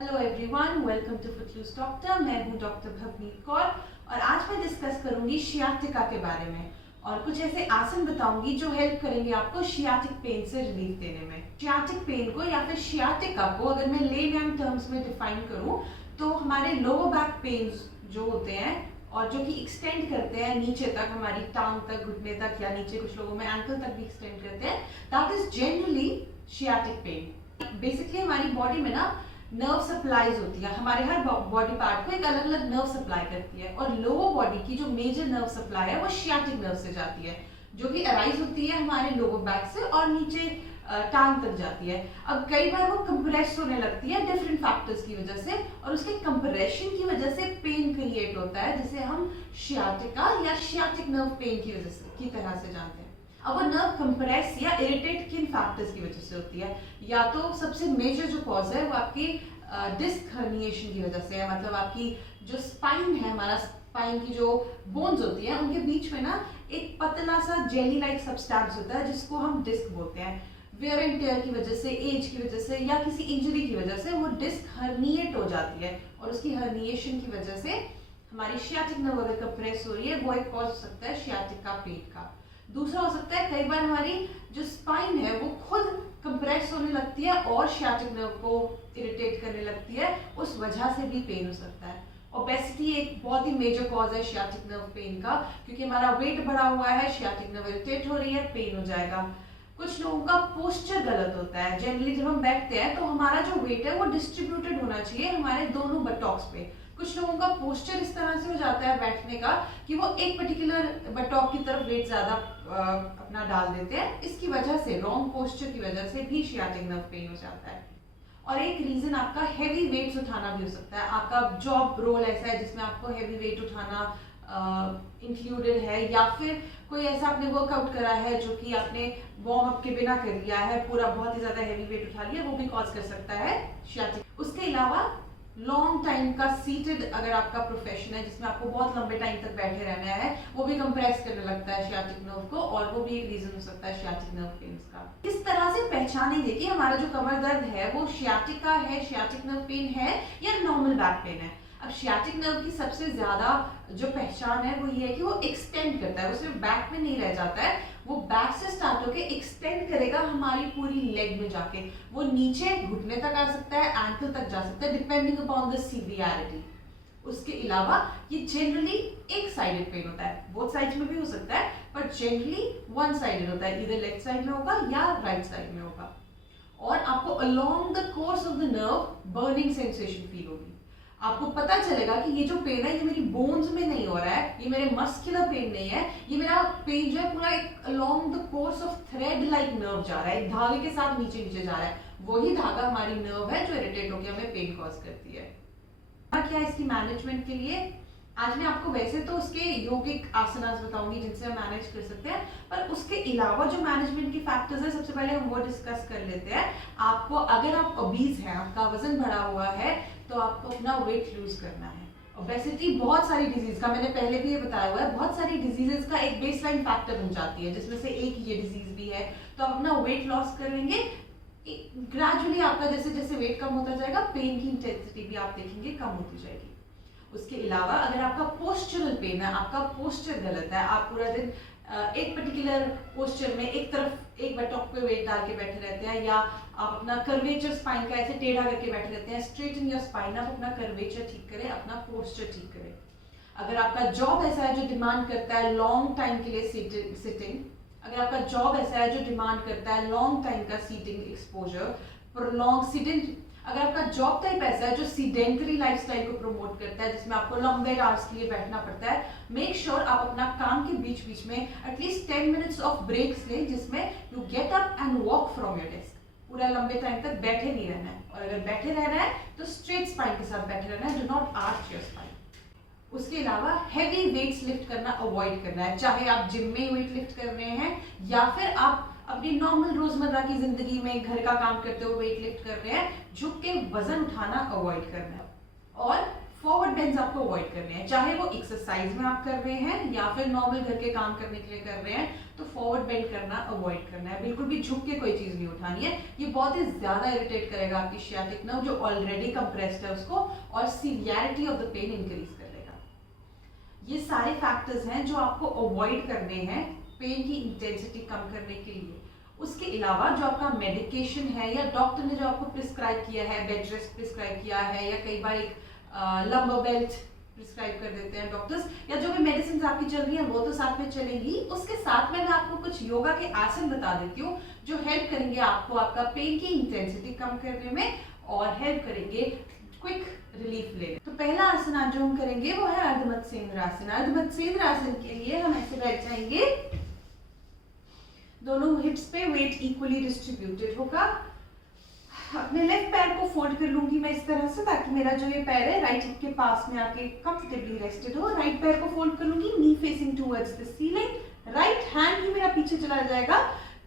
Hello everyone, welcome to Footloose doctor. मैं हूं doctor Bhavneet Kaur और आज मैं डिस्कस करूंगी शियाटिका के बारे में और कुछ ऐसे आसन बताऊंगी जो हेल्प करेंगे आपको शियाटिक पेन से रिलीफ देने में। शियाटिक पेन को या फिर शियाटिका को अगर मैं लेमैन टर्म्स में डिफाइन करूं तो हमारे लोअर बैक पेन जो होते हैं और जो कि एक्सटेंड करते हैं नीचे तक, हमारी टांग तक, घुटने तक या नीचे कुछ लोगों में एंकल तक भी एक्सटेंड करते हैं, that is generally sciatic pain. Basically हमारी बॉडी में ना नर्व सप्लाईज होती है, हमारे हर बॉडी पार्ट को एक अलग अलग नर्व सप्लाई करती है और लोअर बॉडी की जो मेजर नर्व सप्लाई है वो शियाटिक नर्व से जाती है, जो कि अराइज होती है हमारे लोअर बैक से और नीचे टांग तक जाती है। अब कई बार वो कंप्रेस होने लगती है डिफरेंट फैक्टर्स की वजह से और उसके कंप्रेशन की वजह से पेन क्रिएट होता है, जिसे हम शियाटिका या शियाटिक नर्व पेन की वजह से की तरह से जानते हैं। अब वो नर्व कंप्रेस या इरिटेट किन फैक्टर्स की वजह से होती है? या तो सबसे मेजर जो कॉज है वो आपकी डिस्क हर्निएशन की वजह से है, मतलब आपकी जो स्पाइन है, हमारा स्पाइन की जो बोन्स होती है उनके बीच में ना एक पतला सा जेली लाइक सब्सटेंस होता है जिसको हम डिस्क बोलते हैं। वेयर एंड टेयर की वजह से, एज की वजह से या किसी इंजरी की वजह से वो डिस्क हर्निएट हो जाती है और उसकी हर्निएशन की वजह से हमारी शियाटिक नर्व अगर कंप्रेस हो रही है वो एक कॉज हो सकता है शियाटिका पेन का। दूसरा हो सकता है कई बार हमारी जो स्पाइन है वो खुद कंप्रेस होने लगती है और शियाटिक नर्व को इरिटेट करने लगती है, उस वजह से भी पेन हो सकता है। ओबेसिटी एक बहुत ही मेजर कॉज है शियाटिक नर्व पेन का, क्योंकि हमारा वेट बढ़ा हुआ है, शियाटिक नर्व इरिटेट हो रही है, पेन हो जाएगा। कुछ लोगों का पोस्चर गलत होता है। जनरली जब हम बैठते हैं तो हमारा जो वेट है वो डिस्ट्रीब्यूटेड होना चाहिए हमारे दोनों बटॉक्स पे। कुछ लोगों का पोस्चर इस तरह से हो जाता है बैठने का कि वो एक पर्टिकुलर बटॉक की तरफ वेट ज्यादा अपना डाल देते हैं। इसकी वजह से, रॉन्ग पोस्चर की वजह से भी शियाटिक नर्व पेन हो जाता है। और एक रीजन आपका हैवी वेट्स उठाना भी हो सकता है। आपका जॉब रोल ऐसा है जिसमें आपको हैवी वेट उठाना इंक्लूडेड है, या फिर कोई ऐसा आपने वर्कआउट करा है जो कि आपने वार्म अप के बिना कर लिया है, पूरा बहुत ही ज्यादा हैवी वेट उठा लिया, वो भी कॉज कर सकता है शियाटिक। उसके अलावा लॉन्ग टाइम का सीटेड अगर आपका प्रोफेशन है जिसमें आपको बहुत लंबे टाइम तक बैठे रहना है, वो भी कंप्रेस करने लगता है शियाटिक नर्व को और वो भी एक रीजन हो सकता है शियाटिक नर्व पेन का। किस तरह से पहचानेंगे कि हमारा जो कमर दर्द है वो शियाटिका है, शियाटिक नर्व पेन है या नॉर्मल बैक पेन है? अब शियाटिक नर्व की सबसे ज्यादा जो पहचान है वो ये है कि वो एक्सटेंड करता है, वो सिर्फ बैक में नहीं रह जाता है, वो बैक से स्टार्ट होकर एक्सटेंड करेगा हमारी पूरी लेग में जाके, वो नीचे घुटने तक आ सकता है, एंकल तक जा सकता है, डिपेंडिंग अपॉन द सीवियरिटी। उसके अलावा ये जनरली एक साइडेड पेन होता है, बोथ साइड्स में भी हो सकता है, पर जनरली वन साइडेड होता है, इधर लेफ्ट साइड में होगा या राइट साइड में होगा। और आपको along the course of the nerve burning sensation feel होगी। आपको पता चलेगा कि ये जो पेन है ये मेरी बोन्स में नहीं हो रहा है, ये मेरे मस्कुलर पेन नहीं है, ये मेरा पेन जो है पूरा एक along the course of thread like nerve जा रहा है, एक धागे के साथ नीचे नीचे जा रहा है। वही धागा हमारी नर्व है जो इरिटेट होकर हमें पेन कॉज करती है। क्या इसकी मैनेजमेंट के लिए आज मैं आपको वैसे तो उसके योगिक आसनास बताऊंगी जिनसे हम मैनेज कर सकते हैं, पर उसके अलावा जो मैनेजमेंट के फैक्टर्स है सबसे पहले हम वो डिस्कस कर लेते हैं। आपको अगर आप ओबीज हैं, आपका वजन बढ़ा हुआ है, तो आपको अपना वेट लूज करना है। ओबेसिटी बहुत सारी डिजीज का, मैंने पहले भी ये बताया हुआ है, बहुत सारी डिजीजेस का एक बेसलाइन फैक्टर बन जाती है, जिसमें से एक ये डिजीज भी है। तो आप अपना वेट लॉस करेंगे, ग्रेजुअली आपका जैसे जैसे वेट कम होता जाएगा पेन की इंटेंसिटी भी आप देखेंगे कम होती जाएगी। उसके अलावा अगर आपका पोस्चरल पेन है, आपका पोस्चर गलत है, आप पूरा दिन एक पर्टिकुलर पोस्चर में एक तरफ एक बटॉक पे वेट डाल के बैठे रहते हैं, या आप अपना कर्वेचर स्पाइन का ऐसे टेढ़ा करके बैठे रहते हैं, स्ट्रेटन योर स्पाइन, आप अपना कर्वेचर ठीक करें, अपना पोस्चर ठीक करें। अगर आपका जॉब ऐसा है जो डिमांड करता है लॉन्ग टाइम के लिए सिटिंग, अगर आपका जॉब ऐसा है जो डिमांड करता है लॉन्ग टाइम का सीटिंग एक्सपोजर, प्रोलॉन्ग सिटिंग, अगर आपका जॉब टाइप ऐसा है जो सीडेंटरी लाइफस्टाइल को प्रमोट करता है जिसमें आपको लंबे आवर्स के लिए बैठना पड़ता है, मेक श्योर आप अपना काम के बीच बीच में एटलीस्ट 10 मिनट्स ऑफ ब्रेक्स लें, जिसमें you get up and walk from your desk. पूरा लंबे टाइम तक बैठे नहीं रहना है, और अगर बैठे रहना है तो स्ट्रेट स्पाइन के साथ बैठे रहना है, do not arch your spine. उसके अलावा हैवी वेट्स लिफ्ट करना अवॉइड करना है, चाहे आप जिम में वेट लिफ्ट कर रहे हैं या फिर आप अपनी नॉर्मल रोजमर्रा की जिंदगी में घर का काम करते हुए वेट लिफ्ट कर रहे हैं, झुक के वजन उठाना अवॉइड करना है। और फॉरवर्ड बेंड्स आपको अवॉइड करने हैं, चाहे वो एक्सरसाइज में आप कर रहे हैं या फिर नॉर्मल घर के काम करने के लिए कर रहे हैं, तो फॉरवर्ड बेंड करना अवॉइड करना है। बिल्कुल भी झुक के कोई चीज नहीं उठानी है, ये बहुत ही ज्यादा इरिटेट करेगा आपकी शियाटिक नर्व जो ऑलरेडी कंप्रेस्ड है उसको, और severity of the pain increase करेगा। ये सारे फैक्टर्स हैं जो आपको अवॉइड करने हैं पेन की इंटेंसिटी कम करने के लिए। उसके अलावा जो आपका मेडिकेशन है या डॉक्टर ने जो आपको प्रिस्क्राइब किया है, बेड रेस्ट प्रिस्क्राइब किया है, या कई बार एक लंबर बेल्ट प्रिस्क्राइब कर देते हैं डॉक्टर्स, या जो भी मेडिसिन आपकी चल रही है वो तो साथ में चलेंगी, उसके साथ में मैं आपको कुछ योगा के आसन बता देती हूँ जो हेल्प करेंगे आपको आपका पेन की इंटेंसिटी कम करने में और हेल्प करेंगे क्विक रिलीफ लेने। तो पहला आसन आज जो हम करेंगे वो है अर्धमत्स्येंद्र आसन। अर्धमत्स्येंद्र आसन के लिए हम ऐसे बैठ जाएंगे, दोनों हिप्स पे वेट इक्वली डिस्ट्रीब्यूटेड होगा। अपने लेफ्ट पैर को फोल्ड कर लूंगी मैं इस तरह से, ताकि मेरा जो ये पैर है राइट हिप के पास में आके कंफर्टेबली रेस्टेड हो। राइट पैर को फोल्ड कर लूंगी, knee facing towards the ceiling. Right hand भी मेरा पीछे चला जाएगा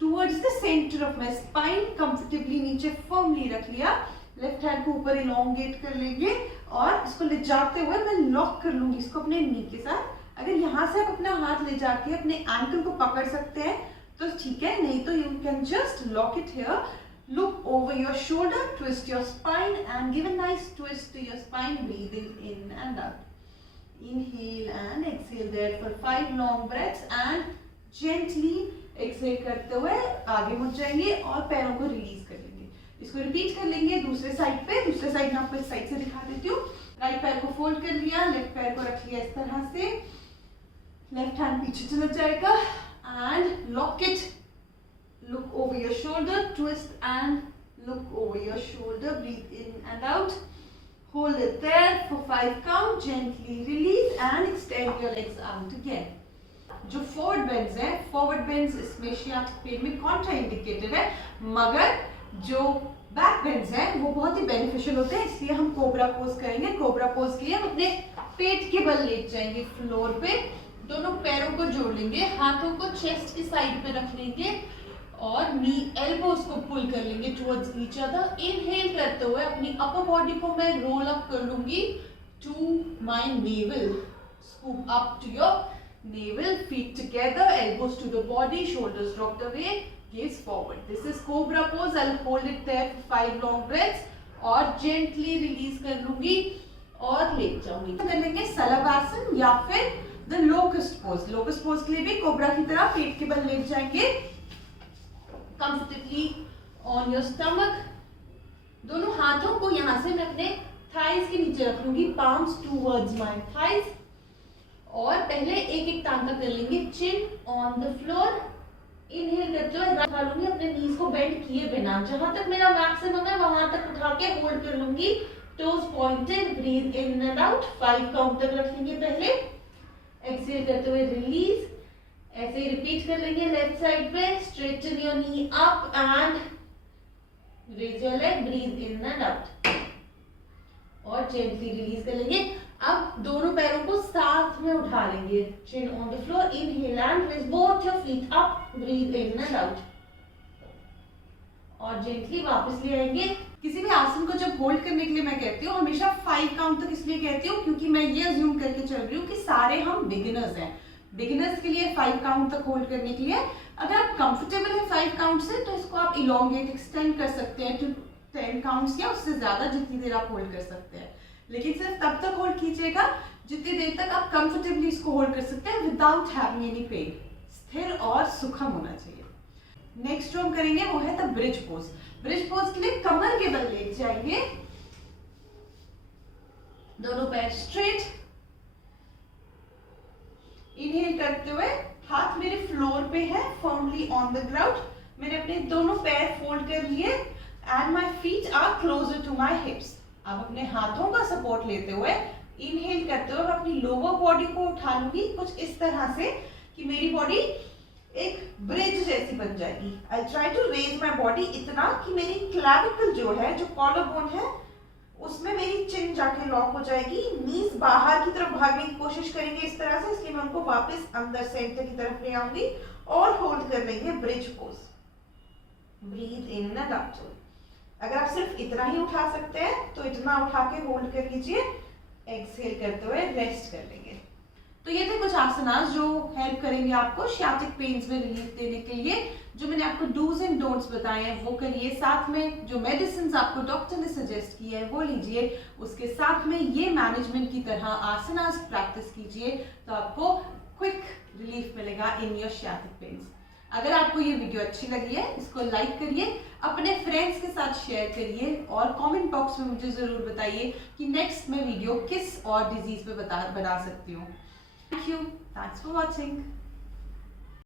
towards the centre of my spine, comfortably नीचे फर्मली रख लिया। लेफ्ट हैंड को ऊपर इलोंगेट कर लेंगे और इसको ले जाते हुए मैं लॉक कर लूंगी इसको अपने नी के साथ। अगर यहाँ से आप अपना हाथ ले जाके अपने एंकल को पकड़ सकते हैं तो ठीक है, नहीं तो you can just lock it here. Look over your shoulder, twist your spine and give a nice twist to your spine, breathing in and out. Inhale and exhale there for 5 long breaths and gently exhale करते हुए आगे मुड़ जाएंगे और पैरों को release कर लेंगे। इसको रिपीट कर लेंगे दूसरे साइड पे। दूसरे साइड में आपको इस साइड से दिखा देती हूँ। राइट पैर को फोल्ड कर लिया, लेफ्ट पैर को रख लिया इस तरह से, लेफ्ट हैंड पीछे चला जाएगा and lock it. Look over your shoulder, twist and look over your shoulder, breathe in and out. Hold it there for 5 count, gently release and extend your legs out again. जो forward bends है, forward bends इसमें shiatic pain में contraindicated है, मगर जो back bends है वो बहुत ही beneficial होते हैं, इसलिए हम कोबरा पोज करेंगे। कोबरा पोज के लिए हम अपने पेट के बल लेट जाएंगे फ्लोर पे, दोनों पैरों को जोड़ लेंगे, हाथों को चेस्ट की साइड पे रख लेंगे और नी एल्बोज को पुल कर लेंगे टुवर्ड्स ईच अदर। इनहेल करते हुए अपनी अपर बॉडी को मैं रोल अप कर लूंगी to my navel, scoop up to your navel, feet together, elbows to the body, shoulders drop away, gaze forward. This is cobra pose. I'll hold it there for 5 long breaths और gently release कर लूंगी और late जाऊंगी। कर लेंगे सलभासन या फिर the locust pose. Locust pose के लिए भी कोबरा की तरह पेट के बल लेट जाएंगे comfortably on your stomach। दोनों हाथों को यहाँ से मैं अपने थाइज के नीचे रख लूंगी, palms towards my thighs, और पहले एक एक टांका कर लेंगे, chin on the floor। Inhale करते हुए उठा लूंगी अपने नीज को बेंड किए बिना, जहां तक मेरा मैक्सिमम है वहां तक उठा के होल्ड कर लूंगी, toes pointed, breathe in and out, 5 count तक रखेंगे पहले। एक्सहेल करते हुए रिलीज, ऐसे ही रिपीट कर लेंगे लेफ्ट साइड पे। Straighten your knee up and raise your leg, breathe in and out और जेंटली रिलीज कर लेंगे। अब दोनों पैरों को साथ में उठा लेंगे, chin on the floor, inhale and raise both your feet up, breathe in and out और जेंटली वापस ले आएंगे। किसी भी आसन को जब होल्ड करने के लिए मैं कहती हूँ हमेशा 5 काउंट तक इसलिए कहती हूँ क्योंकि मैं ये अज्यूम करके चल रही हूँ कि सारे हम बिगिनर्स हैं। बिगिनर्स के लिए 5 काउंट तक होल्ड करने के लिए अगर आप कंफर्टेबल हैं 5 काउंट से तो इसको आप इलोंगेट एक्सटेंड कर सकते हैं टू 10 काउंट्स या उससे ज्यादा, जितनी देर आप होल्ड कर सकते हैं। लेकिन सिर्फ तब तक होल्ड कीजिएगा जितनी देर तक आप कंफर्टेबली इसको होल्ड कर सकते हैं विदाउट हैविंग एनी पेन। स्थिर और सुखम होना चाहिए। नेक्स्ट जो हम करेंगे वो है the bridge pose. Bridge pose के लिए कमर के बल लेट जाएंगे, दोनों पैर स्ट्रेट, इनहेल करते हुए हाथ मेरे फ्लोर पे है, फर्मली ऑन द ग्राउंड। मैंने अपने दोनों पैर फोल्ड कर लिए and my feet are closer to my hips. अब अपने हाथों का सपोर्ट लेते हुए इनहेल करते हुए अपनी लोअर बॉडी को उठा लूंगी कुछ इस तरह से कि मेरी बॉडी एक ब्रिज जैसी बन जाएगी। I try to raise my body इतना कि मेरी क्लैविकल जो है, जो कॉलर बोन है, उसमें मेरी चिन जाके लॉक हो जाएगी। नीज बाहर की तरफ भागने की कोशिश करेंगे इस तरह से, इसलिए मैं उनको वापस अंदर सेंटर की तरफ ले आऊंगी और होल्ड कर लेंगे bridge pose. Breathe in and out. अगर आप सिर्फ इतना ही उठा सकते हैं तो इतना उठा के होल्ड कर लीजिए। एक्सहेल करते हुए रेस्ट कर लेंगे। तो ये थे कुछ आसनास जो हेल्प करेंगे आपको शियाटिक पेन्स में रिलीफ देने के लिए। जो मैंने आपको डूज एंड डोंट्स बताए हैं वो करिए, साथ में जो मेडिसिन आपको डॉक्टर ने सजेस्ट की है वो लीजिए, उसके साथ में ये मैनेजमेंट की तरह आसनास प्रैक्टिस कीजिए, तो आपको क्विक रिलीफ मिलेगा इन योर शियाटिक पेन्स। अगर आपको ये वीडियो अच्छी लगी है, इसको लाइक करिए, अपने फ्रेंड्स के साथ शेयर करिए और कमेंट बॉक्स में मुझे ज़रूर बताइए कि नेक्स्ट मैं वीडियो किस और डिजीज़ पे बना सकती हूँ। Thank you. Thanks for watching.